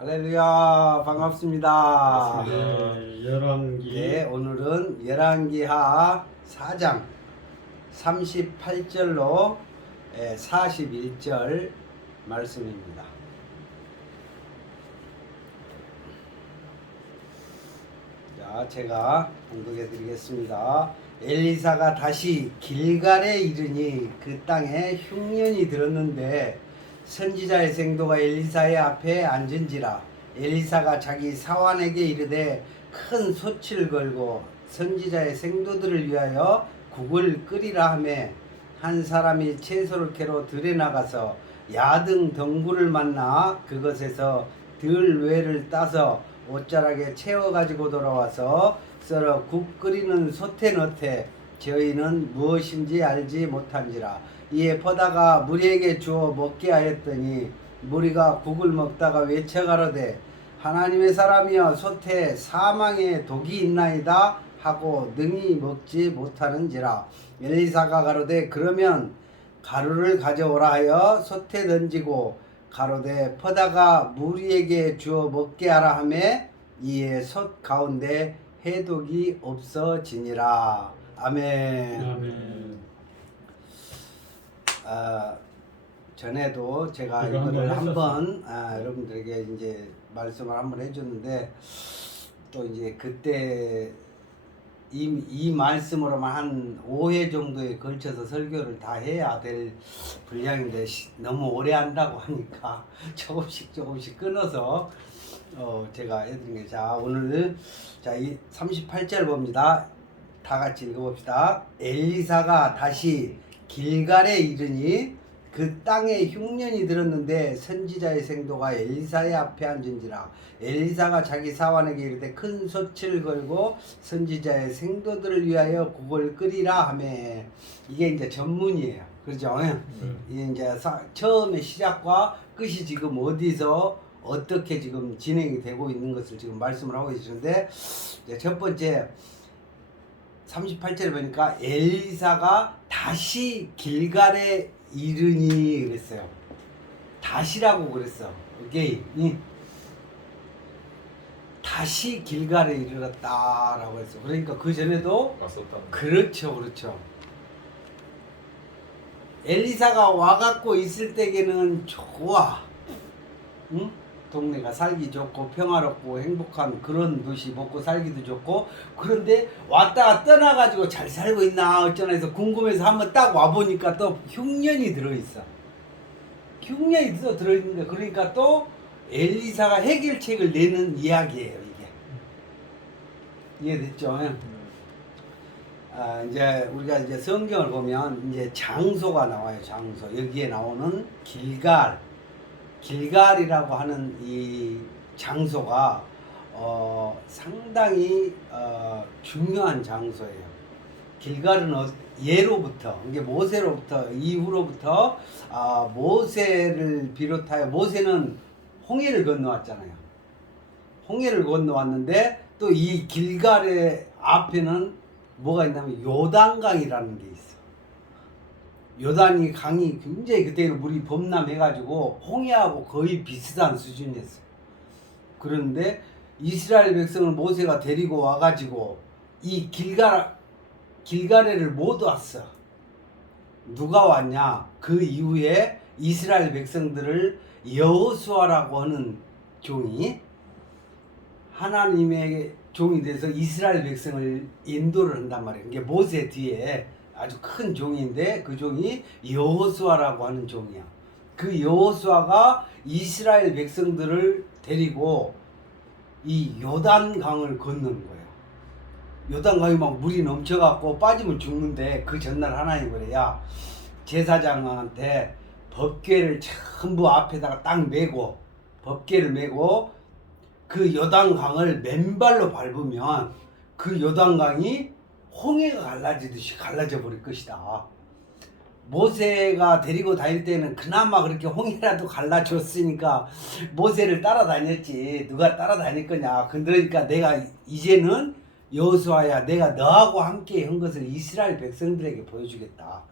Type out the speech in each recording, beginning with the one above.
할렐루야, 반갑습니다. 네, 열왕기. 네, 오늘은 열왕기하 4장 38절로 41절 말씀입니다. 자, 제가 봉독해 드리겠습니다. 엘리사가 다시 길갈에 이르니 그 땅에 흉년이 들었는데 선지자의 생도가 엘리사의 앞에 앉은지라. 엘리사가 자기 사환에게 이르되 큰 솥을 걸고 선지자의 생도들을 위하여 국을 끓이라 하매 한 사람이 채소를 캐러 들에 나가서 야등 덩굴을 만나 그것에서 들외를 따서 옷자락에 채워 가지고 돌아와서 썰어 국 끓이는 솥에 넣되 저희는 무엇인지 알지 못한지라. 이에 퍼다가 무리에게 주어 먹게 하였더니 무리가 국을 먹다가 외쳐가로되 하나님의 사람이여 솥에 사망의 독이 있나이다 하고 능히 먹지 못하는지라. 엘리사가 가로되 그러면 가루를 가져오라 하여 솥에 던지고 가로되 퍼다가 무리에게 주어 먹게 하라 하매 이에 솥 가운데 해독이 없어지니라. 아멘. 아멘. 전에도 제가 이거를 한번 여러분들에게 이제 말씀을 한번 해줬는데 또 이제 그때 이 말씀으로만 한 5회 정도에 걸쳐서 설교를 다 해야 될 분량인데 너무 오래 한다고 하니까 조금씩 끊어서 제가 해드린 게, 자, 오늘 이 38절 봅니다. 다 같이 읽어봅시다. 엘리사가 다시 길갈에 이르니 그 땅에 흉년이 들었는데 선지자의 생도가 엘리사의 앞에 앉은지라. 엘리사가 자기 사환에게 이르되 큰 솥을 걸고 선지자의 생도들을 위하여 국을 끓이라 하매. 이게 이제 전문이에요. 그렇죠? 이게 이제 처음에 시작과 끝이 지금 어디서 어떻게 지금 진행이 되고 있는 것을 지금 말씀을 하고 계시는데, 첫 번째 38절에 보니까 엘리사가 다시 길갈에 이르니 그랬어요. 다시라고 그랬어. 오케이. 다시 길갈에 이르렀다라고 했어. 그러니까 그 전에도 그렇죠. 엘리사가 와갖고 있을 때에는 좋아. 응? 동네가 살기 좋고 평화롭고 행복한 그런 도시, 먹고 살기도 좋고. 그런데 왔다가 떠나가지고 잘 살고 있나 어쩌나 해서 궁금해서 한번 딱 와보니까 또 흉년이 들어있어. 흉년이 들어있는데, 그러니까 또 엘리사가 해결책을 내는 이야기예요, 이게. 이해됐죠? 이제 우리가 이제 성경을 보면 이제 장소가 나와요. 장소. 여기에 나오는 길갈이라고 하는 이 장소가 상당히 중요한 장소예요. 길갈은 예로부터, 이게 모세로부터 이후로부터 모세를 비롯하여, 모세는 홍해를 건너왔잖아요. 홍해를 건너왔는데 또 이 길갈의 앞에는 뭐가 있냐면 요단강이라는 게 있어. 요단이 강이 굉장히 그때는 물이 범람해가지고 홍해하고 거의 비슷한 수준이었어요. 그런데 이스라엘 백성을 모세가 데리고 와가지고 이 길갈에를 못 왔어. 누가 왔냐? 그 이후에 이스라엘 백성들을 여호수아라고 하는 종이, 하나님의 종이 돼서 이스라엘 백성을 인도를 한단 말이에요. 이게 모세 뒤에 아주 큰 종인데 그 종이 여호수아라고 하는 종이야. 그 여호수아가 이스라엘 백성들을 데리고 이 요단강을 건너는 거예요. 요단강이 막 물이 넘쳐갖고 빠지면 죽는데, 그 전날 하나님 그래, 야, 제사장한테 법궤를 전부 앞에다가 딱 메고, 법궤를 메고 그 요단강을 맨발로 밟으면 그 요단강이 홍해가 갈라지듯이 갈라져 버릴 것이다. 모세가 데리고 다닐 때는 그나마 그렇게 홍해라도 갈라줬으니까 모세를 따라다녔지, 누가 따라다닐 거냐. 그러니까 내가 이제는 여호수아야, 내가 너하고 함께 한 것을 이스라엘 백성들에게 보여주겠다.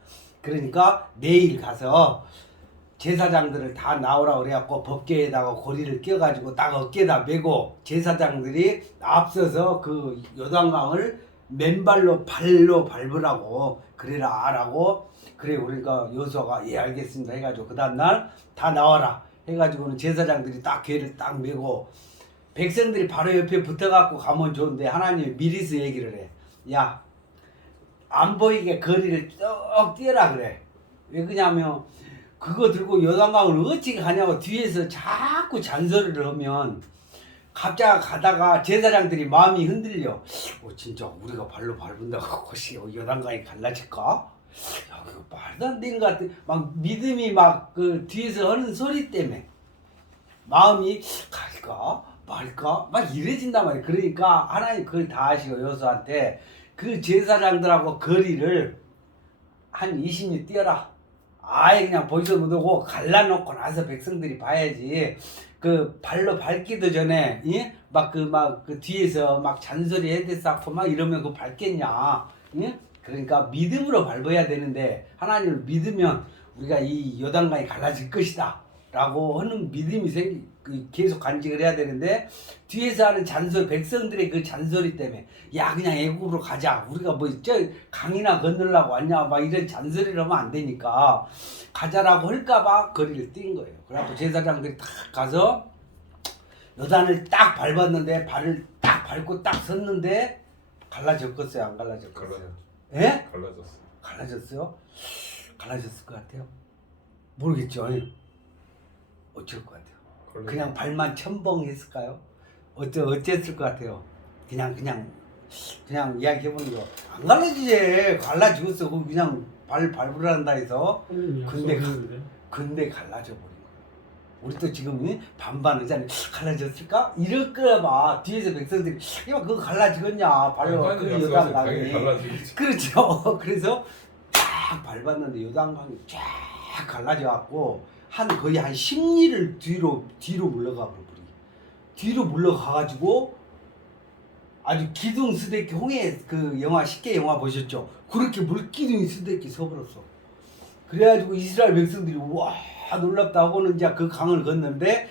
그러니까 내일 가서 제사장들을 다 나오라 그래갖고 법궤에다가 고리를 껴가지고 딱 어깨에다 메고 제사장들이 앞서서 그 요단강을 맨발로 발로 밟으라고 그래라 라고 그래 우리가 여호수아가 예 알겠습니다 해가지고 그 다음날 다 나와라 해가지고는 제사장들이 딱 궤를 딱 메고 백성들이 바로 옆에 붙어갖고 가면 좋은데 하나님이 미리서 얘기를 해. 야, 안 보이게 거리를 쭉 뛰어라 그래. 왜 그러냐면 그거 들고 요단강을 어찌 가냐고 뒤에서 자꾸 잔소리를 하면 갑자기 가다가 제사장들이 마음이 흔들려. 진짜 우리가 발로 밟은다고 혹시 요단강이 갈라질까? 야, 그거 말도 안 되는 것 같아. 막 믿음이 막 그 뒤에서 하는 소리 때문에 마음이 갈까 말까 막 이래진단 말이야. 그러니까 하나님 그걸 다 아시고 여호수아한테 그 제사장들하고 거리를 한 20리 뛰어라. 아예 그냥 보지도 못하고 갈라놓고 나서 백성들이 봐야지. 그 발로 밟기도 전에 막 그 뒤에서 막 잔소리 해대쌓고 막 이러면 그 밟겠냐. 그러니까 믿음으로 밟아야 되는데 하나님을 믿으면 우리가 이 요단강이 갈라질 것이다 라고 하는 믿음이 계속 간직을 해야 되는데 뒤에서 하는 잔소리 백성들의 그 잔소리 때문에 야 그냥 애국으로 가자 우리가 뭐 저 강이나 건너려고 왔냐 막 이런 잔소리를 하면 안 되니까 가자라고 할까봐 거리를 뛴 거예요. 그래갖고 제사장들이 딱 가서 요단을 딱 밟았는데 발을 딱 밟고 딱 섰는데 갈라졌겠어요 안 갈라졌겠어요? 예? 갈라졌어. 갈라졌어요? 갈라졌을 것 같아요. 모르겠죠. 아니, 어쩔 것 같아요. 그냥 발만 첨벙했을까요? 어쨌을 것 같아요. 그냥 이야기해보는 거. 안 갈라지지. 갈라지겠어. 그냥 발 밟으란다 해서. 근데 갈라져 버린 거야. 우리도 지금 반반 의자는 갈라졌을까? 이럴 거봐. 뒤에서 백성들이 야 그거 갈라지겠냐. 발로 그 요단강이. 그렇죠. 그래서 딱 밟았는데 요단강이 쫙 갈라져 갖고 거의 한 10리를 뒤로 물러가 버리. 뒤로 물러가 가지고 아주 기둥 쓰대기 홍해 그 영화 10개 영화 보셨죠? 그렇게 물기둥이 쓰대기 서버렸어. 그래가지고 이스라엘 백성들이 와 놀랍다 하고는 이제 그 강을 건너는데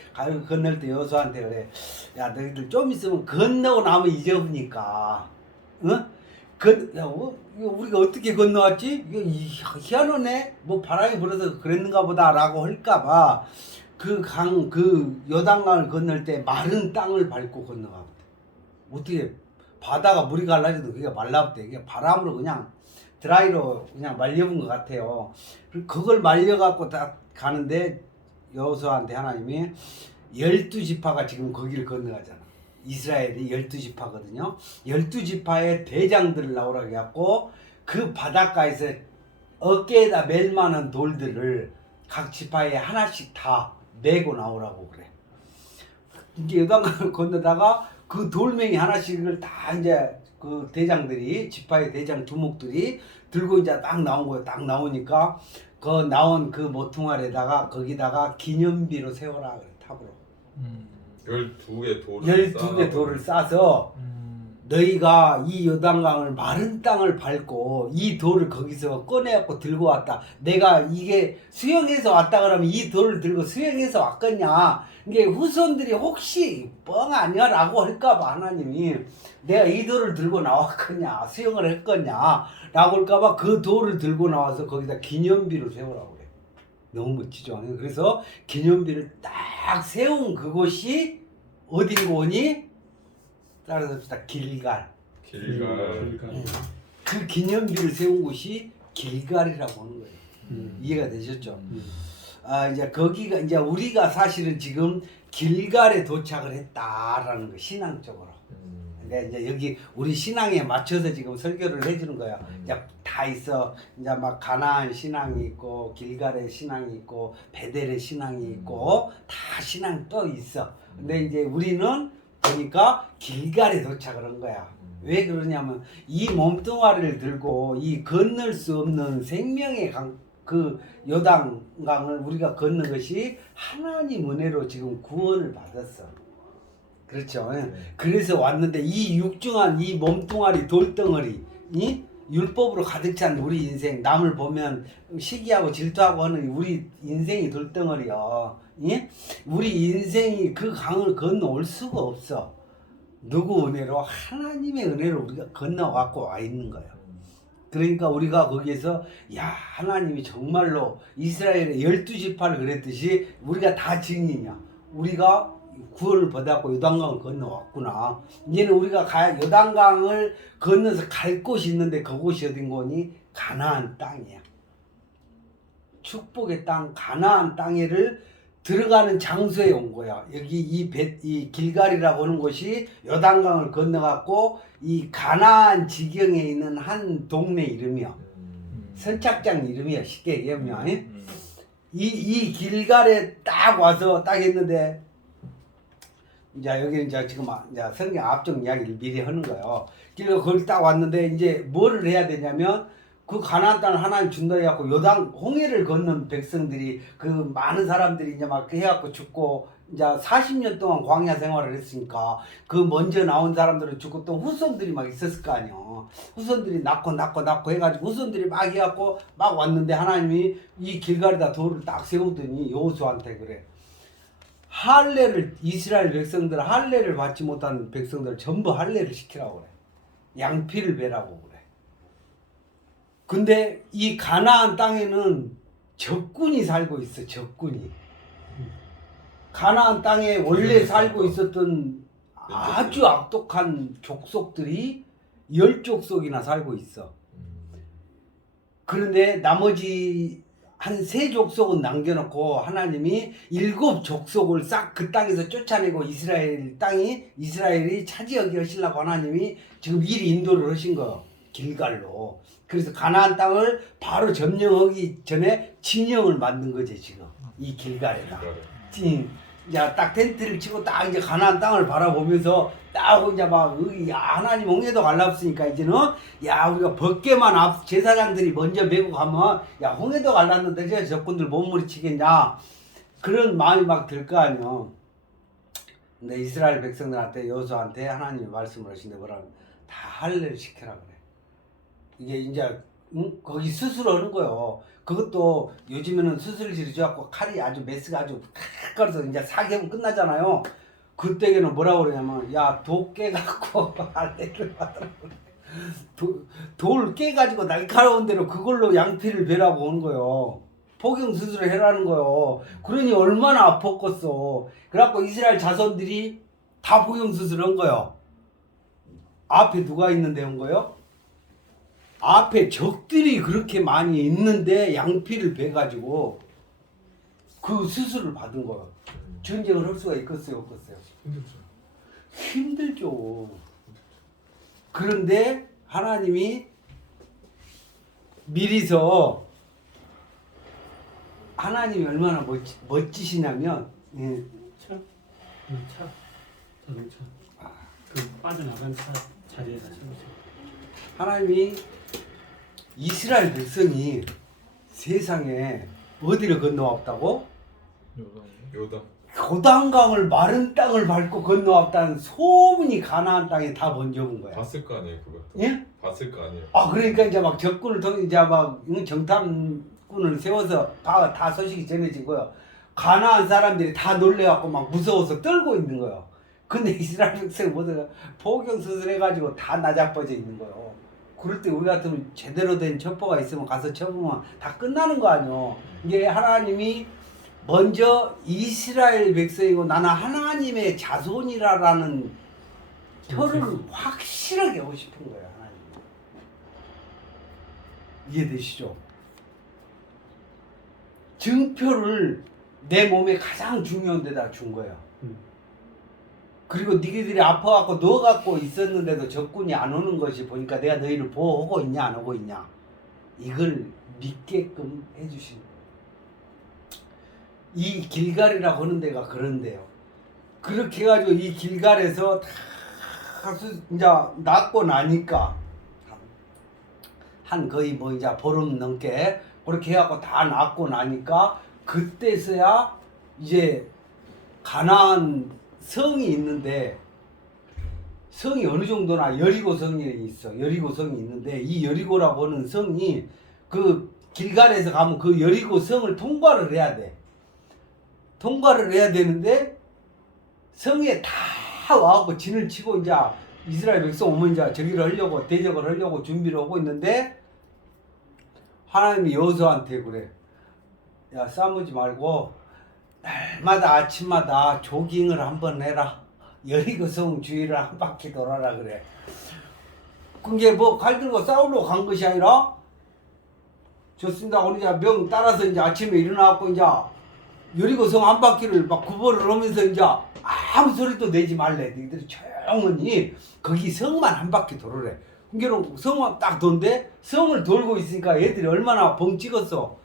건널 때 여호수아한테 그래. 야 너희들 좀 있으면 건너고 나면 잊어보니까 우리가 어떻게 건너왔지? 이거 희한하네. 뭐 바람이 불어서 그랬는가 보다라고 할까봐 그 요단강을 건널 때 마른 땅을 밟고 건너가. 어떻게 바다가 물이 갈라져도 그게 말라붙대. 이게 바람으로 그냥 드라이로 그냥 말려본 것 같아요. 그걸 말려갖고 딱 가는데 여호수아한테 하나님이 12지파가 지금 거기를 건너가잖아. 이스라엘이 12지파거든요. 12지파의 대장들을 나오라고 해갖고 그 바닷가에서 어깨에다 멜 만한 돌들을 각 지파에 하나씩 다 메고 나오라고 그래. 이제 요단강을 건너다가 그 돌멩이 하나씩을 다 이제 그 대장들이 지파의 대장 두목들이 들고 이제 딱 나온 거예요. 딱 나오니까 그 나온 그 모퉁아리에다가 거기다가 기념비로 세워라 그래. 탑으로. 12개 돌을 싸서 너희가 이 요단강을 마른 땅을 밟고 이 돌을 거기서 꺼내갖고 들고 왔다. 내가 이게 수영해서 왔다 그러면 이 돌을 들고 수영해서 왔겠냐. 이게 후손들이 혹시 뻥 아니야 라고 할까봐 하나님이 내가 이 돌을 들고 나왔겠냐 수영을 했겠냐 라고 할까봐 그 돌을 들고 나와서 거기다 기념비로 세우라고 그래. 너무 멋지죠. 그래서 기념비를 딱 세운 그곳이 어딘고 오니? 따라서 길갈. 그 기념비를 세운 곳이 길갈이라고 하는 거예요. 이해가 되셨죠? 이제 거기가 이제 우리가 사실은 지금 길갈에 도착을 했다라는 거 신앙적으로. 그러니까 이제 여기 우리 신앙에 맞춰서 지금 설교를 해주는 거야. 이제 다 있어. 이제 막 가나안 신앙이 있고 길갈의 신앙이 있고 베델의 신앙이 있고 다 신앙 또 있어. 근데 이제 우리는 보니까 길갈에 도착을 한 거야. 왜 그러냐면 이 몸뚱아리를 들고 이 건널 수 없는 생명의 그 요단강을 우리가 걷는 것이 하나님 은혜로 지금 구원을 받았어. 그렇죠. 그래서 왔는데 이 육중한 이 몸뚱아리 돌덩어리 율법으로 가득 찬 우리 인생, 남을 보면 시기하고 질투하고 하는 우리 인생이 돌덩어리야. 예? 우리 인생이 그 강을 건너올 수가 없어. 누구 은혜로? 하나님의 은혜로 우리가 건너갖고 와 있는 거야. 그러니까 우리가 거기에서 야, 하나님이 정말로 이스라엘의 12지파를 그랬듯이 우리가 다 증인이야. 우리가 구원을 받았고 요단강을 건너왔구나. 이제는 우리가 요단강을 건너서 갈 곳이 있는데 그곳이 어딘 거니? 가나안 땅이야. 축복의 땅, 가나안 땅에를 들어가는 장소에 온 거야. 여기 이 길갈이라고 하는 곳이 요단강을 건너갖고 이 가나안 지경에 있는 한 동네 이름이야. 선착장 이름이야. 쉽게 얘기하면. 이 길갈에 딱 와서 딱 했는데, 이제 여기는 이제 지금 이제 성경 앞쪽 이야기를 미리 하는 거예요. 그리고 거기 딱 왔는데 이제 뭐를 해야 되냐면 그 가나안 땅을 하나님 준다 해갖고 요단 홍해를 건넌 백성들이 그 많은 사람들이 이제 막 해갖고 죽고 이제 40년 동안 광야 생활을 했으니까 그 먼저 나온 사람들은 죽고 또 후손들이 막 있었을 거 아니에요. 후손들이 낳고 해가지고 후손들이 막 해갖고 막 왔는데 하나님이 이 길갈에다 돌을 딱 세우더니 여호수아한테 그래. 할례를 이스라엘 백성들 할례를 받지 못한 백성들 전부 할례를 시키라고 그래. 양피를 베라고 그래. 근데 이 가나안 땅에는 적군이 살고 있어. 적군이. 가나안 땅에 원래 살고 있었던 아주 악독한 족속들이 10족속이나 살고 있어. 그런데 나머지 한 3족속은 남겨놓고 하나님이 7족속을 싹 그 땅에서 쫓아내고 이스라엘이 차지하게 하시려고 하나님이 지금 미리 인도를 하신 거예요. 길갈로. 그래서 가나안 땅을 바로 점령하기 전에 진영을 만든 거지 지금 이 길갈에다. 야, 딱 텐트를 치고 딱 이제 가나안 땅을 바라보면서 딱 이제 막 야, 하나님 홍해도 갈랐으니까 이제는 야, 우리가 벗게만 앞 제사장들이 먼저 메고 가면 야, 홍해도 갈랐는데 저 적군들 몸부림치겠냐 그런 마음이 막 들 거 아니야. 근데 이스라엘 백성들한테 여호수아한테 하나님이 말씀을 하신데 뭐라고 다 할례를 시켜라 그래. 이게 이제 거기 수술하는 거요. 그것도 요즘에는 수술실이 좋았고 칼이 아주 메스가 아주 깎아서 이제 4개월 끝나잖아요. 그때에는 뭐라고 그러냐면 야, 도 깨갖고 할례를 하더라고. 돌 깨가지고 날카로운 대로 그걸로 양피를 베라고 오는 거요. 포경 수술을 해라는 거요. 그러니 얼마나 아팠겠어. 그래갖고 이스라엘 자손들이 다 포경 수술한 거요. 앞에 누가 있는데 온 거요? 앞에 적들이 그렇게 많이 있는데 양피를 베가지고 그 수술을 받은 거예요. 전쟁을 할 수가 있겠어요, 없겠어요? 힘들죠. 그런데 하나님이 미리서 하나님이 얼마나 멋지시냐면 자동차 그 빠져나간 차 자리에다 세우세요. 하나님이 이스라엘 백성이 세상에 어디를 건너왔다고? 요단. 요단강을 마른 땅을 밟고 건너왔다는 소문이 가나안 땅에 다 번져 온 거야. 봤을 거 아니에요 그거. 예? 봤을 거 아니에요. 아, 그러니까 이제 막 적군을 통해 이제 막 정탐꾼을 세워서 다 소식이 전해진 거야. 가나안 사람들이 다 놀래갖고 막 무서워서 떨고 있는 거야. 근데 이스라엘 백성이 모두 포경 수술해가지고 다 나자빠져 있는 거예요. 그럴 때 우리 같으면 제대로 된 첩보가 있으면 가서 쳐보면 다 끝나는 거 아니에요. 이게 하나님이 먼저 이스라엘 백성이고 나는 하나님의 자손이라는 표를 확실하게 하고 싶은 거예요. 하나님. 이해되시죠? 증표를 내 몸에 가장 중요한 데다 준 거야. 그리고 니들이 아파갖고 누워갖고 있었는데도 적군이 안 오는 것이 보니까 내가 너희를 보호하고 있냐 안 하고 있냐 이걸 믿게끔 해주신 거예요. 이 길갈이라고 하는 데가 그런데요. 그렇게 해가지고 이 길갈에서 다 이제 낳고 나니까 한 거의 뭐 이제 보름 넘게 그렇게 해갖고 다 낳고 나니까 그때서야 이제 가나안 성이 있는데 성이 어느 정도나 여리고 성이 있어. 여리고 성이 있는데 이 여리고라고 하는 성이 그 길갈에서 가면 그 여리고 성을 통과를 해야 돼. 통과를 해야 되는데 성에 다 와갖고 진을 치고 이제 이스라엘 백성 오면 이제 저기를 하려고 대적을 하려고 준비를 하고 있는데 하나님이 여호수아한테 그래. 야 싸우지 말고 날마다 아침마다 조깅을 한번 해라. 여리고 성 주위를 한 바퀴 돌아라 그래. 그게 뭐 칼 들고 싸우러 간 것이 아니라 좋습니다. 우리 이제 명 따라서 이제 아침에 일어나갖고 이제 여리고 성 한 바퀴를 막 구보를 하면서 이제 아무 소리도 내지 말래. 너희들이 조용히 거기 성만 한 바퀴 돌으래. 그게는 성만 딱 돈데 성을 돌고 있으니까 애들이 얼마나 벙 찍었어.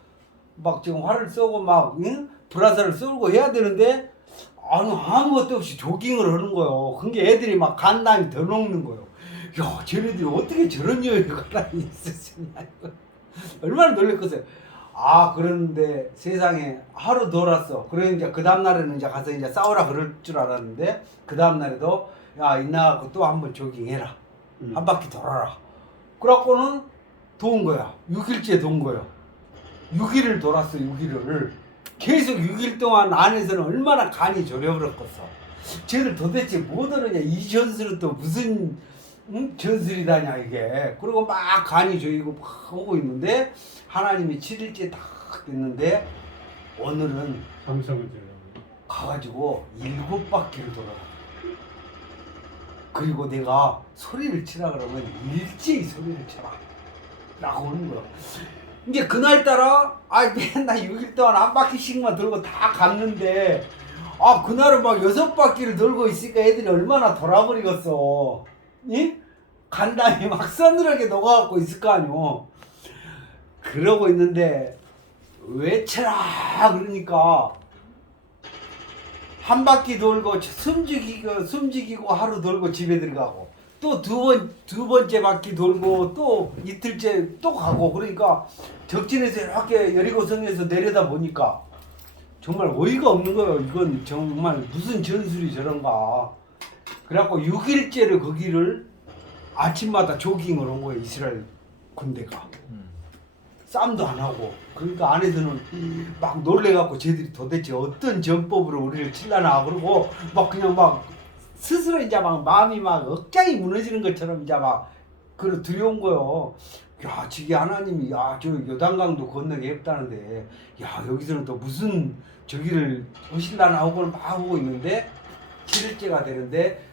막 지금 활을 쏘고 막 응? 불화살을 쏘고 해야 되는데 아무것도 없이 조깅을 하는 거요. 그게 애들이 막 간담이 더 녹는 거요. 야, 쟤네들이 어떻게 저런 여유가 있었냐. 얼마나 놀랬겠어요. 아, 그런데 세상에 하루 돌았어. 그래 이제 그 다음 날에는 이제 가서 이제 싸우라 그럴 줄 알았는데 그 다음 날에도 야, 이나가고 또 한번 조깅해라. 한 바퀴 돌아라. 그래갖고는 도운 거야. 6일째 도운 거야. 6일을 돌았어. 6일을. 계속 6일 동안 안에서는 얼마나 간이 졸여버렸겠어. 쟤들 도대체 뭐 들으냐. 이 전술은 또 무슨 전술이다냐 이게. 그리고 막 간이 조이고 막 하고 있는데 하나님이 7일째 딱 됐는데 오늘은 감성을 들려고. 가가지고 7바퀴를 돌아가. 그리고 내가 소리를 치라 그러면 일제히 소리를 쳐라 라고 하는 거야. 이게 그날따라 맨날 6일 동안 한 바퀴씩만 돌고 다 갔는데 그날은 막 6바퀴를 돌고 있으니까 애들이 얼마나 돌아버리겠어. 이? 간담이 막 서늘하게 녹아갖고 있을 거 아니오. 그러고 있는데 외쳐라 그러니까 한 바퀴 돌고 숨죽이고 하루 돌고 집에 들어가고 또 두 번째 바퀴 돌고 또 이틀째 또 가고 그러니까 적진에서 이렇게 여리고성에서 내려다 보니까 정말 어이가 없는 거예요. 이건 정말 무슨 전술이 저런가. 그래갖고 6일째를 거기를 아침마다 조깅을 한 거예요. 이스라엘 군대가. 싸움도 안 하고. 그러니까 안에서는 막 놀래갖고 쟤들이 도대체 어떤 전법으로 우리를 칠라나 그러고 막 그냥 막 스스로 이제 막 마음이 막 억장이 무너지는 것처럼 이제 막 그런 두려운 거요. 야, 저기 하나님이 저 요단강도 건너게 했다는데 야, 여기서는 또 무슨 저기를 오실라나 하고는 막 하고 있는데 7일째가 되는데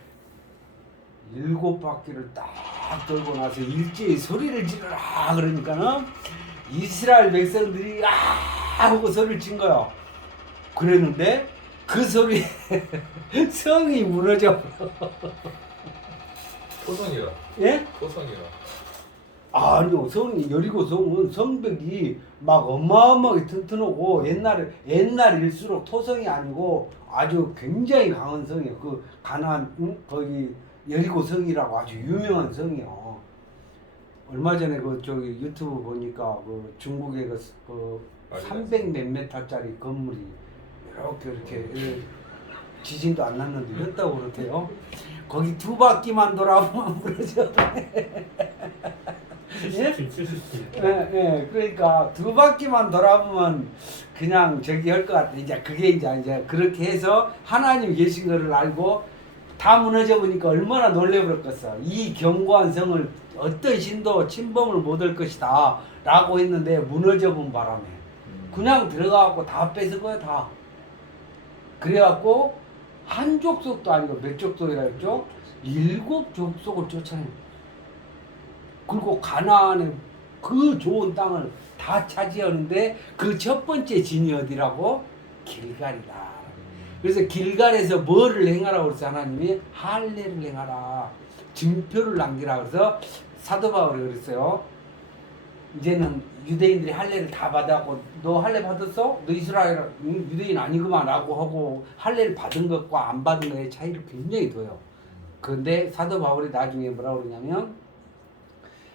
7바퀴를 딱 돌고 나서 일제히 소리를 지르라 그러니까는 이스라엘 백성들이 하고 소리를 친 거야. 그랬는데 그 소리에 성이 무너져. 토성이라. 예? 토성이라. 아니요, 여리고 성은 성벽이 막 어마어마하게 튼튼하고 옛날일수록 토성이 아니고 아주 굉장히 강한 성이에요. 그 거기 여리고 성이라고 아주 유명한 성이요. 얼마 전에 저기 유튜브 보니까 그 중국의 그 300 몇 메타짜리 건물이 이렇게 지진도 안 났는데 이랬다고 그러대요. 거기 2바퀴만 돌아보면 무너져. 예, 그러니까 2바퀴만 돌아보면 그냥 저기 할 것 같아. 이제 그게 이제 그렇게 해서 하나님 계신 거를 알고 다 무너져 보니까 얼마나 놀래버렸겠어. 이 견고한 성을 어떤 신도 침범을 못할 것이다 라고 했는데 무너져 본 바람에 그냥 들어가갖고 다 뺏은 거야 다. 그래갖고 한 족속도 아니고 몇 족속이라 했죠? 7족속을 쫓아내. 그리고 가나안의 그 좋은 땅을 다 차지하는데 그 첫 번째 진이 어디라고? 길갈이다. 그래서 길갈에서 뭐를 행하라고 그래서 하나님이 할례를 행하라. 증표를 남기라 그래서 사도 바울이 그랬어요. 이제는 유대인들이 할례를 다 받았고 너 할례 받았어? 너 이스라엘 유대인 아니구만 라고 하고 할례를 받은 것과 안 받은 것의 차이를 굉장히 둬요. 그런데 사도 바울이 나중에 뭐라고 그러냐면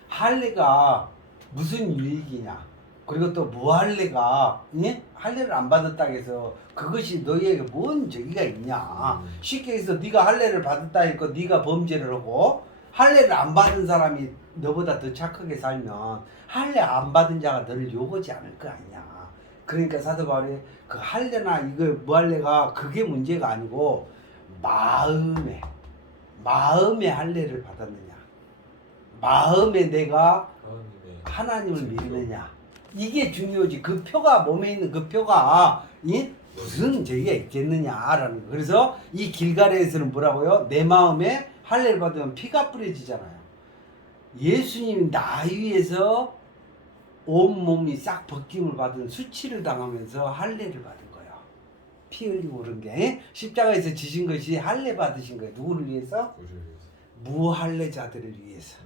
할례가 무슨 유익이냐. 그리고 또 무할례가 예? 할례를 안 받았다 해서 그것이 너희에게 뭔 저기가 있냐. 쉽게 해서 네가 할례를 받았다 하니까 네가 범죄를 하고 할례를 안 받은 사람이 너보다 더 착하게 살면 할례 안 받은 자가 너를 욕하지 않을 거 아니냐. 그러니까 사도 바울이 그 할례나 이거 무할례가 그게 문제가 아니고 마음에 할례를 받았느냐. 마음에 내가 하나님을 믿느냐. 이게 중요하지. 그 표가 몸에 있는 그 표가 무슨 저기가 있겠느냐라는 거. 그래서 이 길가레에서는 뭐라고요? 내 마음에 할례를 받으면 피가 뿌려지잖아요. 예수님이 나 위해서 온 몸이 싹 벗김을 받은 수치를 당하면서 할례를 받은 거예요. 피 흘리고 그런 게 십자가에서 지신 것이 할례 받으신 거예요. 누구를 위해서? 무할례자들을 위해서.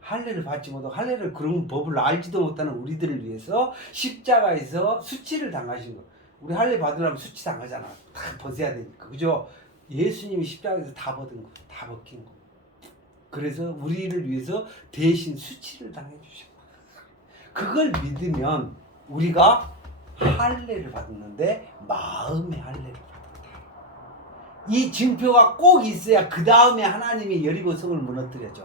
할례를 받지 못하고 할례를 그런 법을 알지도 못하는 우리들을 위해서 십자가에서 수치를 당하신 거예요. 우리 할례 받으려면 수치 당하잖아. 다 벗어야 되니까. 그죠? 예수님이 십자가에서 다 벗은 거, 다 벗긴 거. 그래서 우리를 위해서 대신 수치를 당해 주셨다. 그걸 믿으면 우리가 할례를 받는데 마음의 할례를 받았다. 이 증표가 꼭 있어야 그 다음에 하나님이 여리고 성을 무너뜨려줘.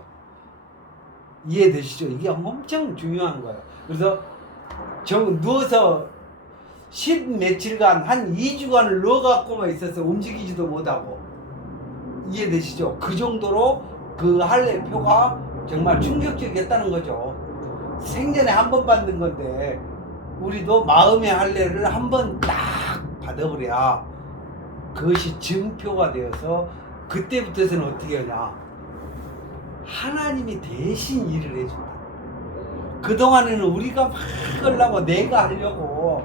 이해되시죠? 이게 엄청 중요한 거예요. 그래서 누워서 10 며칠간 한 2주간을 누워갖고만 있어서 움직이지도 못하고. 이해되시죠? 그 정도로 그 할례 표가 정말 충격적이었다는 거죠. 생전에 한 번 받는 건데 우리도 마음의 할례를 한 번 딱 받아버려야 그것이 증표가 되어서 그때부터서는 어떻게 하냐. 하나님이 대신 일을 해준다. 그동안에는 우리가 막 하려고 내가 하려고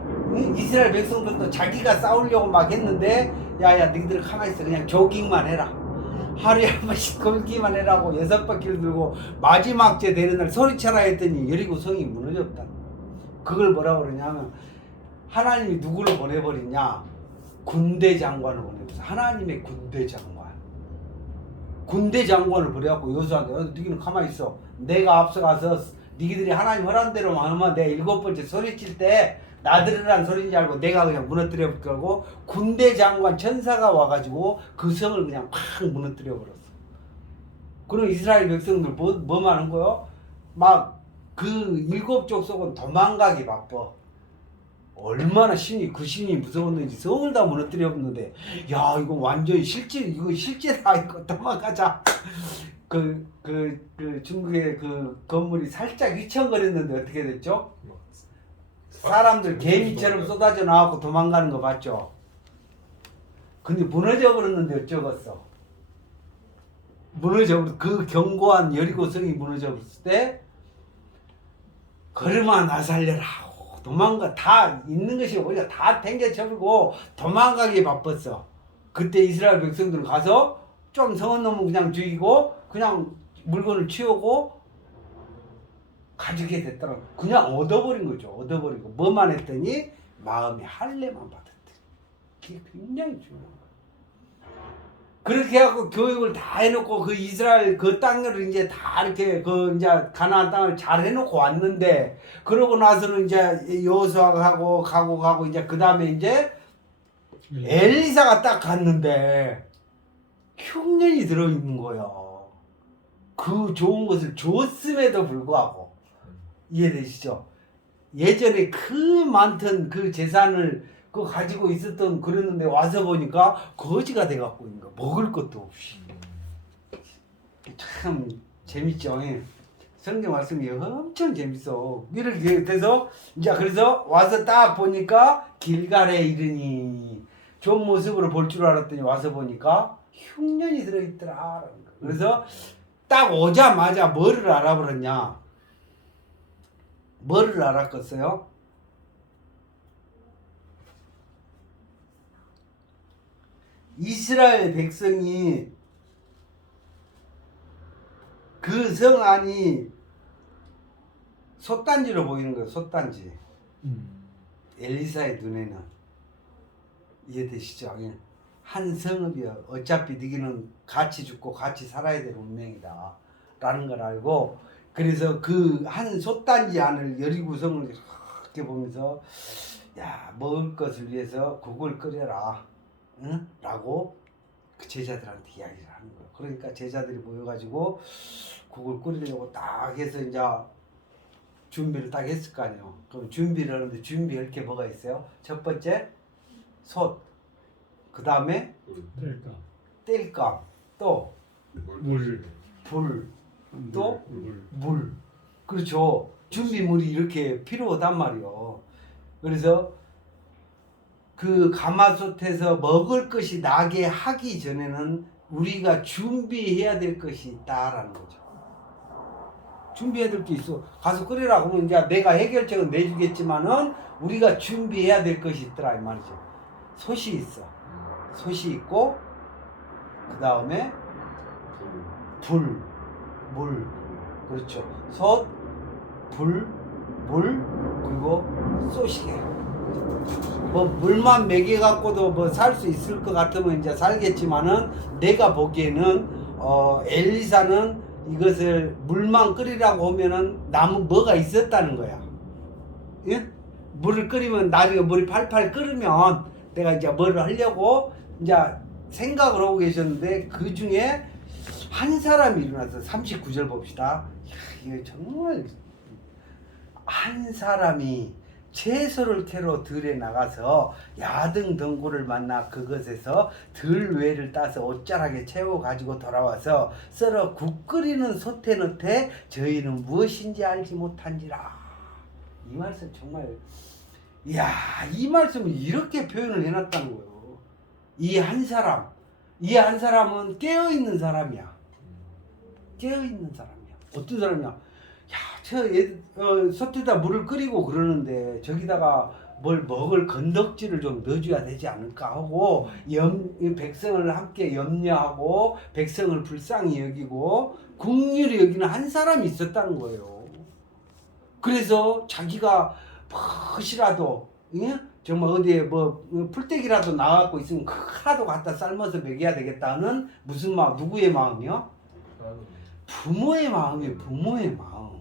이스라엘 백성들도 자기가 싸우려고 막 했는데 야야 너희들 가만히 있어. 그냥 조깅만 해라. 하루에 한 번씩 걸기만 해라고 6바퀴를 들고 마지막 째 되는 날 소리쳐라 했더니 여리고 성이 무너졌다. 그걸 뭐라고 그러냐면 하나님이 누구를 보내버리냐. 군대 장관을 보내버렸어. 하나님의 군대 장관. 군대 장관을 보내갖고 여호수아한테 너희는 가만히 있어. 내가 앞서가서 너희들이 하나님 허락한 대로만 하면 내가 7번째 소리칠 때 나들으란 소리인 줄 알고 내가 그냥 무너뜨려 볼 거고 군대 장관 천사가 와가지고 그 성을 그냥 팍 무너뜨려 버렸어. 그럼 이스라엘 백성들 뭐만 한 거요? 막 그 7족속은 도망가기 바빠. 얼마나 그 신이 무서웠는지 성을 다 무너뜨려 버렸는데 야 이거 완전히 실제다 이거 도망가자. 그 중국의 그 건물이 살짝 휘청거렸는데 어떻게 됐죠? 사람들 개미처럼 쏟아져 나와서 도망가는 거 봤죠? 근데 무너져 버렸는데 어쩌겠어? 그 견고한 여리고성이 무너져 버렸을 때 걸음아 나 살려라. 도망가. 다 있는 것이 오히려 다 탱겨쳐버리고 도망가기 바빴어. 그때 이스라엘 백성들은 가서 좀 성은 놈은 그냥 죽이고 그냥 물건을 치우고 가지게 됐더라고. 그냥 얻어버린 거죠. 얻어버리고 뭐만 했더니 마음의 할례만 받았더니. 그게 굉장히 중요한 거예요. 그렇게 하고 교육을 다 해놓고 그 이스라엘 그 땅을 이제 다 이렇게 그 이제 가나안 땅을 잘 해놓고 왔는데 그러고 나서는 이제 여호수아가 가고 이제 그 다음에 이제 엘리사가 딱 갔는데 흉년이 들어있는 거예요. 그 좋은 것을 줬음에도 불구하고. 이해되시죠? 예전에 그 많던 그 재산을 그거 가지고 있었던 그랬는데 와서 보니까 거지가 돼갖고 있는 거. 먹을 것도 없이. 참 재밌죠. 성경 말씀이 엄청 재밌어. 이렇게 돼서 이제 그래서 와서 딱 보니까 길갈에 이르니 좋은 모습으로 볼 줄 알았더니 와서 보니까 흉년이 들어있더라. 그래서 딱 오자마자 뭐를 알아버렸냐? 뭐를 알았겠어요? 이스라엘 백성이 그 성 안이 솥단지로 보이는 거예요. 솥단지. 엘리사의 눈에는. 이해되시죠? 한 성읍이야. 어차피 너희는 같이 죽고 같이 살아야 될 운명이다 라는 걸 알고 그래서 그 한 솥단지 안을 열이구성을 이렇게 보면서 야 먹을 것을 위해서 국을 끓여라, 응? 라고 그 제자들한테 이야기를 하는 거예요. 그러니까 제자들이 모여가지고 국을 끓이려고 딱 해서 이제 준비를 딱 했을 거 아니에요. 그럼 준비를 하는데 준비할 게 뭐가 있어요? 첫 번째 솥, 그 다음에 그러니까 땔감, 또 물, 불, 또 물. 물. 그렇죠. 준비물이 이렇게 필요하단 말이요. 그래서 그 가마솥에서 먹을 것이 나게 하기 전에는 우리가 준비해야 될 것이 있다라는 거죠. 준비해야 될 게 있어. 가서 끓이라 그러면 이제 내가 해결책은 내주겠지만은 우리가 준비해야 될 것이 있더라 이 말이죠. 솥이 있어. 솥이 있고 그 다음에 불, 물. 그렇죠. 솥, 불, 물, 그리고 쏘시개. 뭐 물만 먹여 갖고도 뭐 살 수 있을 것 같으면 이제 살겠지만은 내가 보기에는 엘리사는 이것을 물만 끓이라고 하면은 남은 뭐가 있었다는 거야. 예? 물을 끓이면 나중에 물이 팔팔 끓으면 내가 이제 뭘 하려고 이제 생각을 하고 계셨는데 그 중에 한 사람이 일어나서 39절 봅시다. 이게 정말 한 사람이 채소를 캐러 들에 나가서 야등 덩굴을 만나 그것에서 들외를 따서 옷자락에 채워 가지고 돌아와서 썰어 국 끓이는 솥에 넣되 저희는 무엇인지 알지 못한지라. 이 말씀 정말 이야, 이 말씀을 이렇게 표현을 해놨다는 거예요. 이 한 사람은 깨어있는 사람이야. 깨어있는 사람이야. 어떤 사람이야? 야, 솥에다 물을 끓이고 그러는데 저기다가 뭘 먹을 건덕지를 좀 넣어줘야 되지 않을까 하고 백성을 함께 염려하고 백성을 불쌍히 여기고 긍휼히 여기는 한 사람이 있었다는 거예요. 그래서 자기가 무엇이라도 정말 어디에 뭐 풀떼기라도 나갖고 있으면 하나도 갖다 삶아서 먹여야 되겠다는 무슨 마음, 누구의 마음이요? 부모의 마음이에요. 부모의 마음.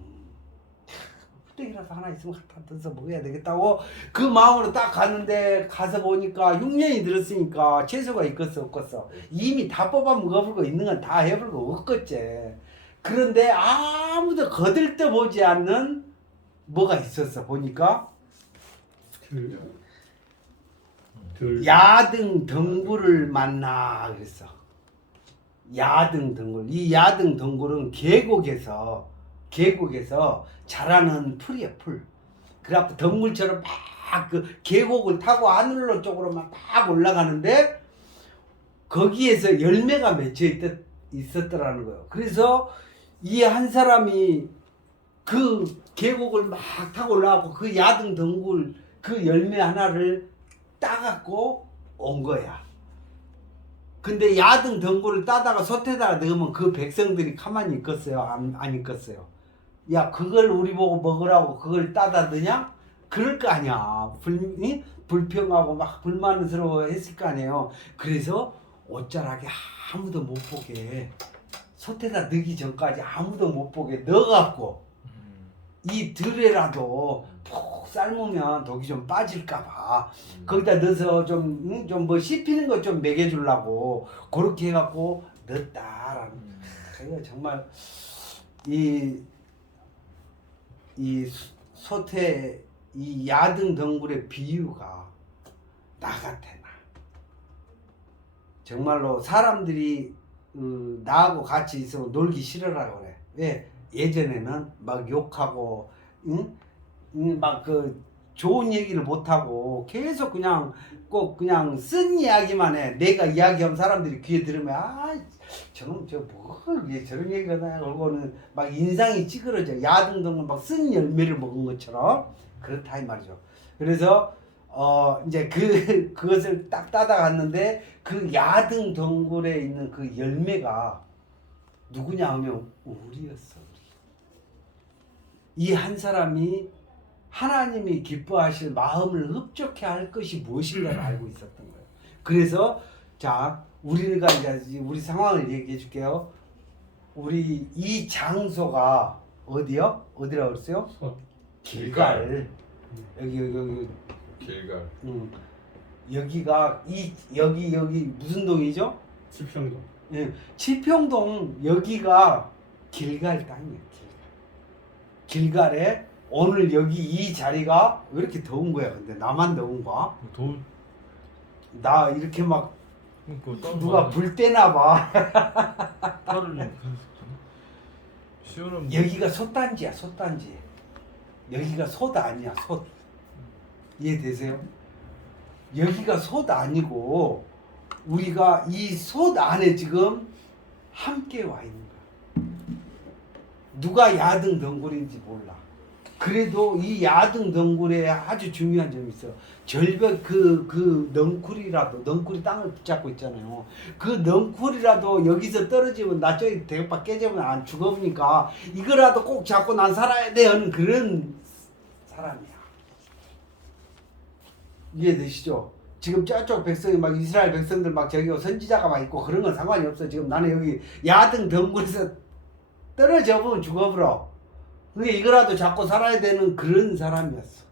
풀떼기라도 하나 있으면 갖다 떠서 먹어야 되겠다고 그 마음으로 딱 갔는데 가서 보니까 6년이 들었으니까 채소가 있겠어 없겠어? 이미 다 뽑아 먹어보고 있는 건 다 해보고 없겠지. 그런데 아무도 거들떠보지 않는 뭐가 있었어. 보니까 야등 덩굴을 만나 그랬어. 야등 덩굴. 이 야등 덩굴은 계곡에서 자라는 풀이야, 풀. 그래갖고 덩굴처럼 막 그 계곡을 타고 하늘로 쪽으로만 막 올라가는데 거기에서 열매가 맺혀 있었더라는 거예요. 그래서 이 한 사람이 그 계곡을 막 타고 올라가고 그 야등 덩굴 그 열매 하나를 따갖고 온 거야. 근데 야등 덩굴을 따다가 솥에다가 넣으면 그 백성들이 가만히 있겠어요? 안 있겠어요? 야, 그걸 우리 보고 먹으라고 그걸 따다 넣냐? 그럴 거 아니야. 불평하고 막 불만스러워 했을 거 아니에요. 그래서 옷자락에 아무도 못 보게 솥에다 넣기 전까지 아무도 못 보게 넣어갖고 이 들에라도 푹 삶으면 독이 좀 빠질까봐 거기다 넣어서 좀 뭐 씹히는 것 좀 먹여주려고 그렇게 해갖고 넣었다라는. 이거 정말 이 솥에 이 야등 덩굴의 비유가 나 같아. 나 정말로 사람들이 나하고 같이 있으면 놀기 싫으라고 그래. 왜? 예전에는 막 욕하고 막 그 좋은 얘기를 못하고 계속 그냥 꼭 그냥 쓴 이야기만 해. 내가 이야기하면 사람들이 귀에 들으면 저놈 저런 얘기가 하나 그러고는 막 인상이 찌그러져. 야등동은 막 쓴 열매를 먹은 것처럼 그렇다 이 말이죠. 그래서 이제 그것을 딱 따다 갔는데 그 야등 덩굴에 있는 그 열매가 누구냐 하면 우리였어. 이 한 사람이 하나님이 기뻐하실 마음을 흡족해 할 것이 무엇인가를 알고 있었던 거예요. 그래서 자, 우리가 이제 우리 상황을 얘기해 줄게요. 우리 이 장소가 어디요? 어디라고 그랬어요? 솥. 길갈. 여기. 길갈. 여기가 여기 무슨 동이죠? 칠평동. 예, 칠평동 여기가 길갈 땅이에요. 길갈에 오늘 여기 이 자리가 왜 이렇게 더운 거야? 근데 나만 더운가? 도 나 이렇게 막 그러니까 누가 불 때나 봐. 땀을 시원한 여기가 솥단지야, 솥단지. 여기가 솥 아니야, 솥. 이해되세요? 여기가 솥 아니고 우리가 이 솥 안에 지금 함께 와 있는 거야. 누가 야등 덩굴인지 몰라. 그래도 이 야등 덩굴에 아주 중요한 점이 있어. 절벽 그 넝쿨이 땅을 붙잡고 있잖아요. 그 넝쿨이라도 여기서 떨어지면 나중에 대박 깨지면 안 죽어보니까 이거라도 꼭 잡고 난 살아야 돼 하는 그런 사람이야. 이해되시죠? 지금 저쪽 백성이 막 이스라엘 백성들 막 저기 선지자가 막 있고 그런 건 상관이 없어. 지금 나는 여기 야등 덩굴에서 떨어져 보면 죽어버려. 근데 이거라도 잡고 살아야 되는 그런 사람이었어.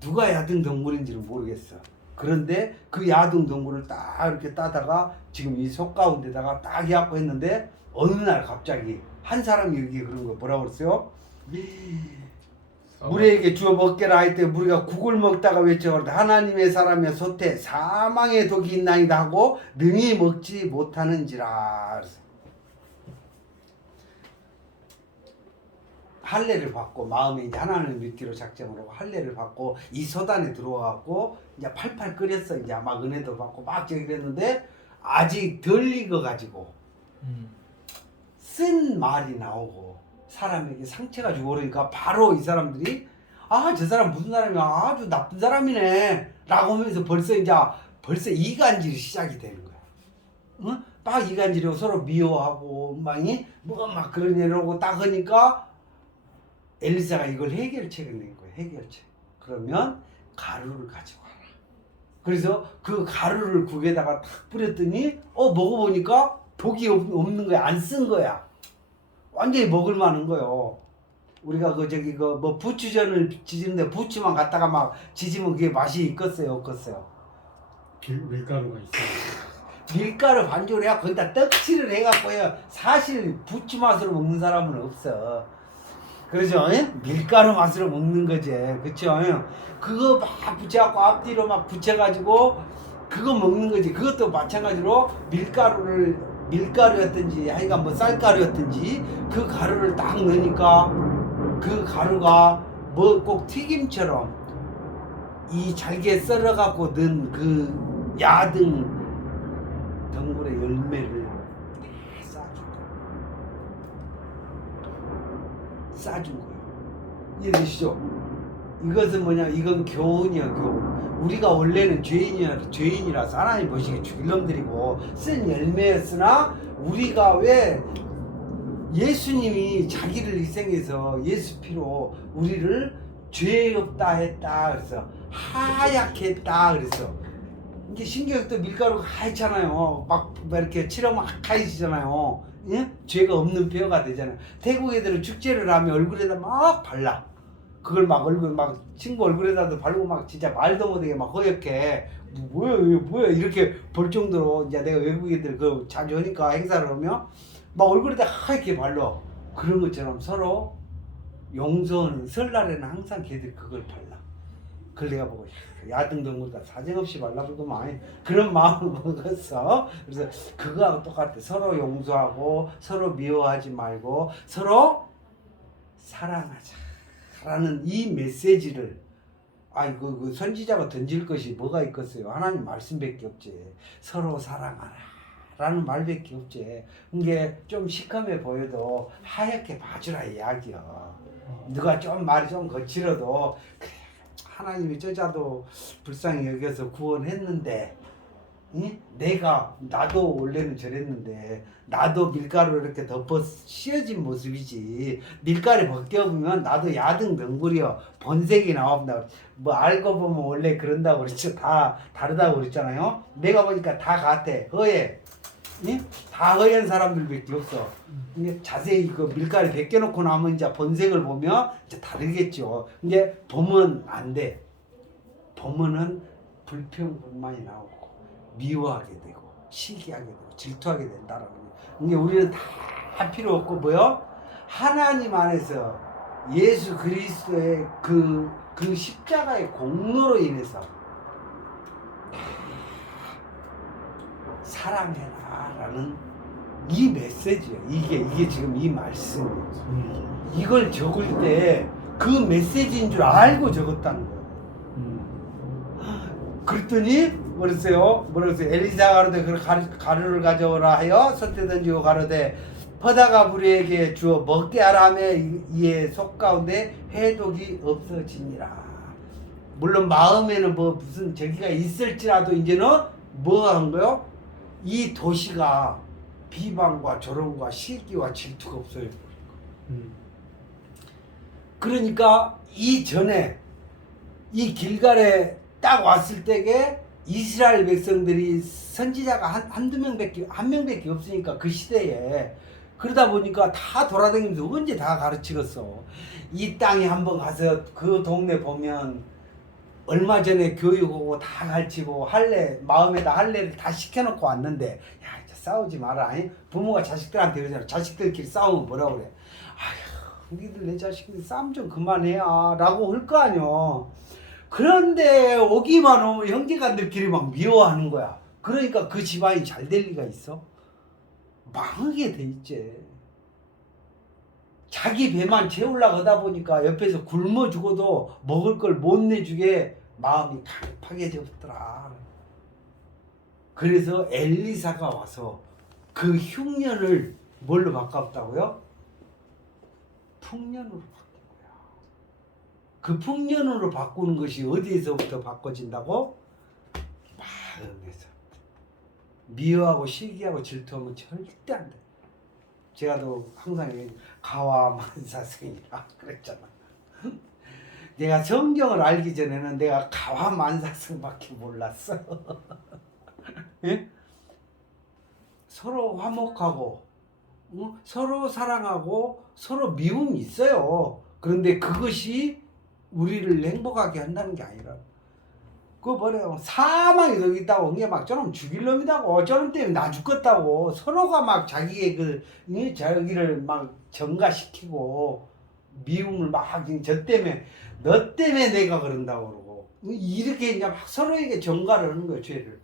누가 야등 덩굴인지는 모르겠어. 그런데 그 야등 덩굴을 딱 이렇게 따다가 지금 이 속 가운데다가 딱 해갖고 했는데 어느 날 갑자기 한 사람이 여기 그런 거 뭐라고 그랬어요? 우리에게 주어 먹게라 할 때 우리가 국을 먹다가 외쳐오르되 하나님의 사람의 솥에 사망의 독이 있나이다 하고 능히 먹지 못하는지라. 할례를 받고 마음에 이제 하나님을 믿기로 작정을 하고 할례를 받고 이 소단에 들어와갖고 이제 팔팔 끓였어. 이제 막 은혜도 받고 막 저기 그랬는데 아직 덜 익어가지고 쓴 말이 나오고 사람에게 상처가 주고 그러니까 바로 이 사람들이 아, 저 사람 무슨 사람이야, 아주 나쁜 사람이네 라고 하면서 벌써 이간질이 시작이 되는 거야. 응? 막 이간질이고 서로 미워하고 막 그런 일하고 딱 하니까 엘리사가 이걸 해결책을 낸 거예요. 해결책. 그러면 가루를 가지고 와라. 그래서 그 가루를 국에다가 탁 뿌렸더니 먹어보니까 독이 없는 거야. 안 쓴 거야. 완전히 먹을 만한 거요. 우리가 뭐 부추전을 지지는데 부추만 갖다가 막 지지면 그게 맛이 있겠어요, 없겠어요? 밀가루가 있어요. 밀가루 반죽을 해야 거기다 떡칠을 해갖고요. 사실 부추 맛으로 먹는 사람은 없어. 그러죠? 밀가루 맛으로 먹는 거지. 그쵸? 그거 막 붙여갖고 앞뒤로 막 붙여가지고 그거 먹는 거지. 그것도 마찬가지로 밀가루였든지 하여간 뭐 쌀가루였든지 그 가루를 딱 넣으니까 그 가루가 뭐 꼭 튀김처럼 이 잘게 썰어갖고 넣은 그 야등 덩굴의 열매를 다 싸준 거예요. 이해되시죠? 이것은 뭐냐? 이건 교훈이야, 교훈. 우리가 원래는 죄인이라서 하나님 보시기에 죽일 놈들이고 쓴 열매였으나 우리가 왜 예수님이 자기를 희생해서 예수 피로 우리를 죄 없다 했다 그래서 하얗게 했다 그랬어. 이게 신경도 밀가루가 하얗잖아요. 막 이렇게 칠하면 하얘지잖아요. 예? 죄가 없는 뼈가 되잖아요. 태국 애들은 축제를 하면 얼굴에다 막 발라. 그걸 막 얼굴 막 친구 얼굴에다도 바르고 막 진짜 말도 못하게 막 허옇게 뭐야 이렇게 볼 정도로 이제 내가 외국 애들 그 자주 하니까 행사를 하면 막 얼굴에다 하얗게 발라. 그런 것처럼 서로 용서하는 설날에는 항상 걔들 그걸 발라. 그걸 내가 보고 야등 덩굴다 사정없이 발라보더만 그런 마음을 먹었어. 그래서 그거하고 똑같아. 서로 용서하고 서로 미워하지 말고 서로 사랑하자 라는 이 메시지를 그 선지자가 던질 것이 뭐가 있겠어요? 하나님 말씀밖에 없지. 서로 사랑하라 라는 말밖에 없지. 이게 좀 시커매 보여도 하얗게 봐주라 이야기야. 누가 좀 말이 좀 거칠어도 그래, 하나님이 저자도 불쌍히 여겨서 구원했는데 나도 원래는 저랬는데 나도 밀가루 이렇게 덮어 씌어진 모습이지. 밀가루 벗겨보면 나도 야등 덩굴이여 본색이 나온다. 뭐 알고 보면 원래 그런다고 그랬죠. 다 다르다고 그랬잖아요. 내가 보니까 다 같아. 허예. 예? 다 허연 사람들밖에 없어. 근데 자세히 그 밀가루 벗겨놓고 나면 이제 본색을 보면 이제 다르겠죠. 근데 보면 안 돼. 보면은 불평불만이 나오고 미워하게 되고 시기하게 되고 질투하게 된다라는 거예요. 근데 우리는 다 필요 없고 뭐요? 하나님 안에서 예수 그리스도의 그 십자가의 공로로 인해서 사랑해라라는 이 메시지예요. 이게 지금 이 말씀이에요. 이걸 적을 때 그 메시지인 줄 알고 적었다는 거예요. 그랬더니 뭐랬어요? 엘리사 가로되 그 가루를 가져오라 하여 솥에 던지고 가로되 퍼다가 무리에게 주어 먹게 하라 하며 이에 속 가운데 해독이 없어지니라. 물론 마음에는 뭐 무슨 저기가 있을지라도 이제는 뭐 한 거요? 이 도시가 비방과 조롱과 시기와 질투가 없어요. 그러니까 이전에 이 길갈에 딱 왔을 때에 이스라엘 백성들이 선지자가 한두 명밖에 한 명밖에 없으니까 그 시대에 그러다 보니까 다 돌아다니면서 언제 다 가르치겠어. 이 땅에 한번 가서 그 동네 보면 얼마 전에 교육하고 다 가르치고 할례 마음에다 할례를 다 시켜놓고 왔는데 야 이제 싸우지 마라. 부모가 자식들한테 그러잖아. 자식들끼리 싸우면 뭐라 그래. 아휴 우리들 내 자식들 싸움 좀 그만해야 라고 할 거 아니야. 그런데 오기만 오면 형제간들끼리 막 미워하는 거야. 그러니까 그 집안이 잘 될 리가 있어? 망하게 돼 있지. 자기 배만 채우려고 하다 보니까 옆에서 굶어 죽어도 먹을 걸 못 내주게 마음이 강팍해졌더라. 그래서 엘리사가 와서 그 흉년을 뭘로 바꿨다고요? 풍년으로 바꾼 거야. 그 풍년으로 바꾸는 것이 어디에서부터 바꿔진다고? 마음에서. 미워하고 시기하고 질투하면 절대 안 돼. 제가 또 항상 가와만사성이라 그랬잖아. 내가 성경을 알기 전에는 내가 가와만사성밖에 몰랐어. 예? 서로 화목하고 서로 사랑하고 서로 미움이 있어요. 그런데 그것이 우리를 행복하게 한다는 게 아니라 그거 뭐래요? 사망이 저기 있다고 이게 막 저놈 죽일 놈이다고 저놈 때문에 나 죽겠다고 서로가 막 자기의 자기를 막 정가시키고 미움을 막 저 때문에 너 때문에 내가 그런다고 그러고 이렇게 이제 막 서로에게 정가를 하는 거예요. 죄를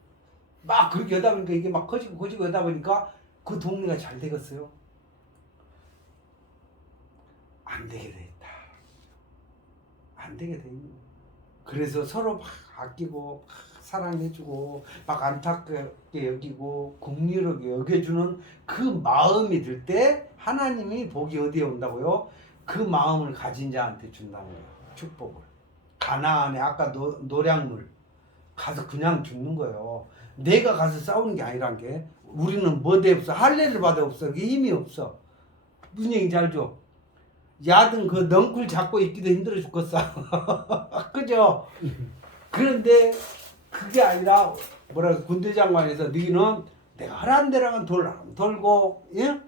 막 그렇게 하다 보니까 이게 막 커지고 하다 보니까 그 동네가 잘 되겠어요? 안 되게 돼 있다. 안 되게 돼 있는 거예요. 그래서 서로 막 아끼고 막 사랑해주고 막 안타깝게 여기고 긍휼하게 여겨주는 그 마음이 들 때 하나님이 복이 어디에 온다고요? 그 마음을 가진 자한테 준다는 거예요. 축복을. 가나안에 아까 노량물 가서 그냥 죽는 거예요. 내가 가서 싸우는 게 아니란 게 우리는 뭐대 없어. 할례를 받아 없어. 그게 힘이 없어. 무슨 얘기인지 알죠? 야든 그 넝쿨 잡고 있기도 힘들어 죽겠어. 그죠? 그런데 그게 아니라 뭐라고 군대 장관에서 너희는 내가 하라는 대로만 돌고 예?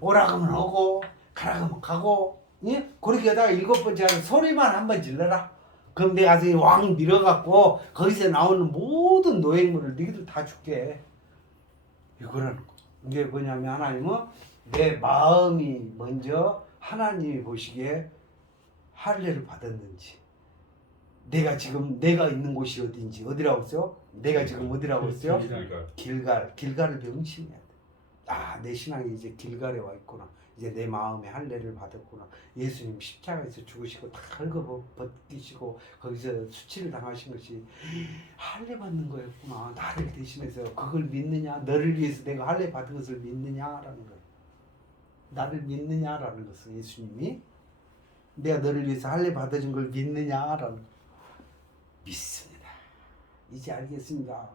오라 그러면 오고 가라 그러면 가고 예? 그렇게 하다가 7번째 하면 소리만 한번 질러라. 그럼 내가 가서 왕 밀어갖고 거기서 나오는 모든 노획물을 너희들 다 줄게. 이거라는 거. 이게 뭐냐면 하나님은 내 마음이 먼저 하나님이 보시기에 할례를 받았는지 내가 있는 곳이 어딘지 어디라고 했어요? 내가 지금 어디라고 했어요? 길갈을 명심해야 돼. 아, 내 신앙이 이제 길갈에 와 있구나. 이제 내 마음에 할례를 받았구나. 예수님 십자가에서 죽으시고 다 헐거 벗기시고 거기서 수치를 당하신 것이 할례 받는 거였구나. 나를 대신해서 그걸 믿느냐? 너를 위해서 내가 할례 받은 것을 믿느냐라는 거예요. 나를 믿느냐라는 것은 예수님이 내가 너를 위해서 할례 받아준 걸 믿느냐라는 거. 믿습니다. 이제 알겠습니다.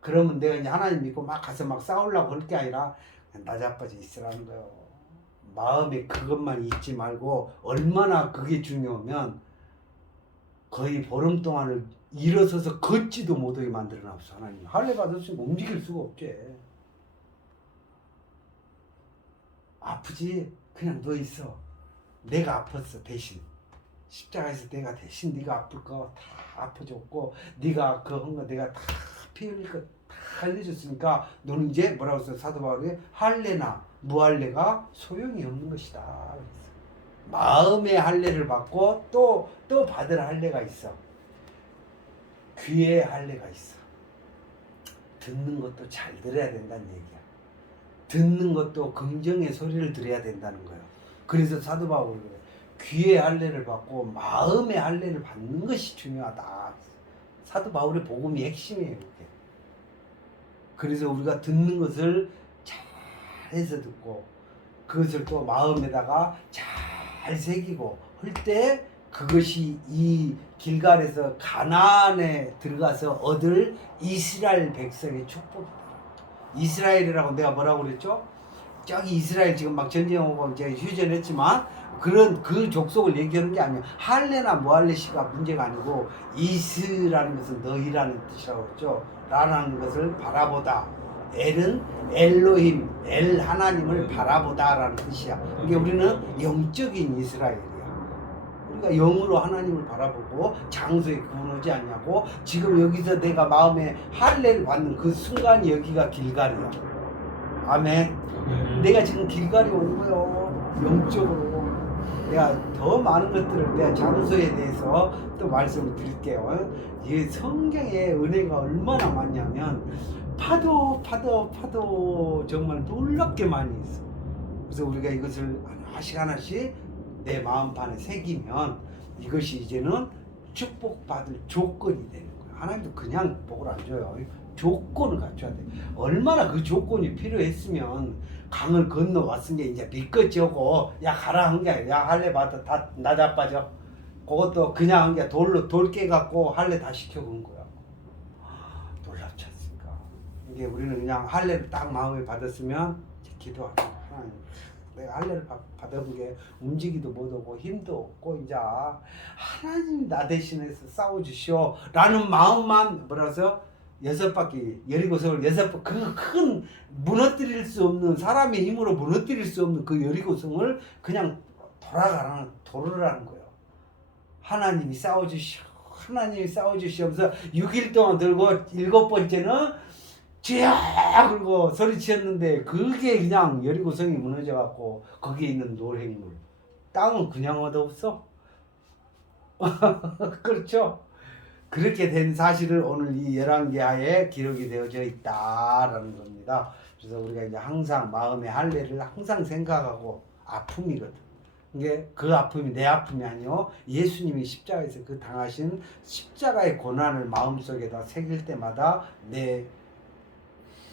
그러면 내가 이제 하나님 믿고 막 가서 막 싸우려고 할 게 아니라 나자빠져 있으라는 거예요. 마음에 그것만 잊지 말고 얼마나 그게 중요하면 거의 보름 동안을 일어서서 걷지도 못하게 만들어놨어. 하나님 할례 받았으면 움직일 수가 없지. 아프지? 그냥 누워 있어. 내가 아팠어 대신. 십자가에서 내가 대신 네가 아플 거 다 아파줬고 네가 그 한 거 내가 다 피 흘릴 거 다 알려줬으니까 너는 이제 뭐라고 써 사도 바울이 할례나 무할례가 소용이 없는 것이다. 그랬어. 마음의 할례를 받고 또 받을 할례가 있어. 귀의 할례가 있어. 듣는 것도 잘 들어야 된다는 얘기야. 듣는 것도 긍정의 소리를 들어야 된다는 거예요. 그래서 사도 바울이 그래. 귀의 할례를 받고 마음의 할례를 받는 것이 중요하다. 사도 바울의 복음이 핵심이에요. 그게. 그래서 우리가 듣는 것을 잘해서 듣고 그것을 또 마음에다가 잘 새기고 할 때 그것이 이 길갈에서 가나안에 들어가서 얻을 이스라엘 백성의 축복이다. 이스라엘이라고 내가 뭐라고 그랬죠? 저기 이스라엘 지금 막 전쟁하고 이제 휴전했지만 그런 그 족속을 얘기하는 게 아니야. 할례나 무할례시가 문제가 아니고 이스라는 것은 너희라는 뜻이라고 그랬죠. 라는 것을 바라보다. 엘은 엘로힘, 엘 하나님을 바라보다라는 뜻이야. 그러니까 우리는 영적인 이스라엘이야. 우리가 영으로 하나님을 바라보고 장소에 구원하지 않냐고. 지금 여기서 내가 마음에 할례를 받는 그 순간이 여기가 길갈이야. 아멘. 내가 지금 길갈이 온 거요. 영적으로. 내가 더 많은 것들을 내가 장소에 대해서 또 말씀을 드릴게요. 이 성경에 은혜가 얼마나 많냐면 파도 정말 놀랍게 많이 있어. 그래서 우리가 이것을 하나씩 내 마음판에 새기면 이것이 이제는 축복받을 조건이 되는 거야. 하나님도 그냥 복을 안 줘요. 조건을 갖춰야 돼. 얼마나 그 조건이 필요했으면 강을 건너왔은 게 이제 미끄러지 오고 야 가라 한 게 아니라 야 할례 받아 다 나 자빠져. 그것도 그냥 한 게 돌 깨갖고 할례 다 시켜본 거야. 놀랍지 않습니까? 이게 우리는 그냥 할례를 딱 마음에 받았으면 기도하는 거야. 하나님 내가 할례를 받아본 게 움직이도 못하고 힘도 없고 이제 하나님이 나 대신해서 싸워주시오 라는 마음만 뭐라서 6바퀴 여리고성을 6번 그 큰 무너뜨릴 수 없는 사람의 힘으로 무너뜨릴 수 없는 그 여리고성을 그냥 돌으라는 거예요. 하나님이 싸워주시오. 하나님이 싸워주시오. 그래서 6일 동안 들고 7번째는 쥐야 그러고 소리치었는데 그게 그냥 여리고성이 무너져갖고 거기에 있는 노획물 땅은 그냥 얻어없어. 그렇죠. 그렇게 된 사실을 오늘 이 열왕기하에 기록이 되어져 있다라는 겁니다. 그래서 우리가 이제 항상 마음의 할례를 항상 생각하고 아픔이거든. 이게 그 아픔이 내 아픔이 아니요 예수님이 십자가에서 그 당하신 십자가의 고난을 마음속에다 새길 때마다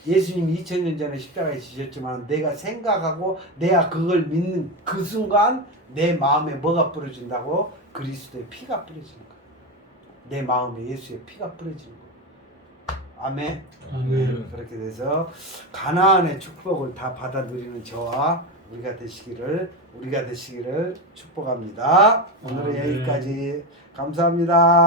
예수님이 2000년 전에 십자가에 지셨지만 내가 생각하고 내가 그걸 믿는 그 순간 내 마음에 뭐가 뿌려진다고? 그리스도의 피가 뿌려지는 거야. 내 마음에 예수의 피가 뿌려지는 거야. 아멘. 아멘. 그렇게 돼서 가나안의 축복을 다 받아 누리는 저와 우리가 되시기를 축복합니다. 오늘은 아멘. 여기까지. 감사합니다.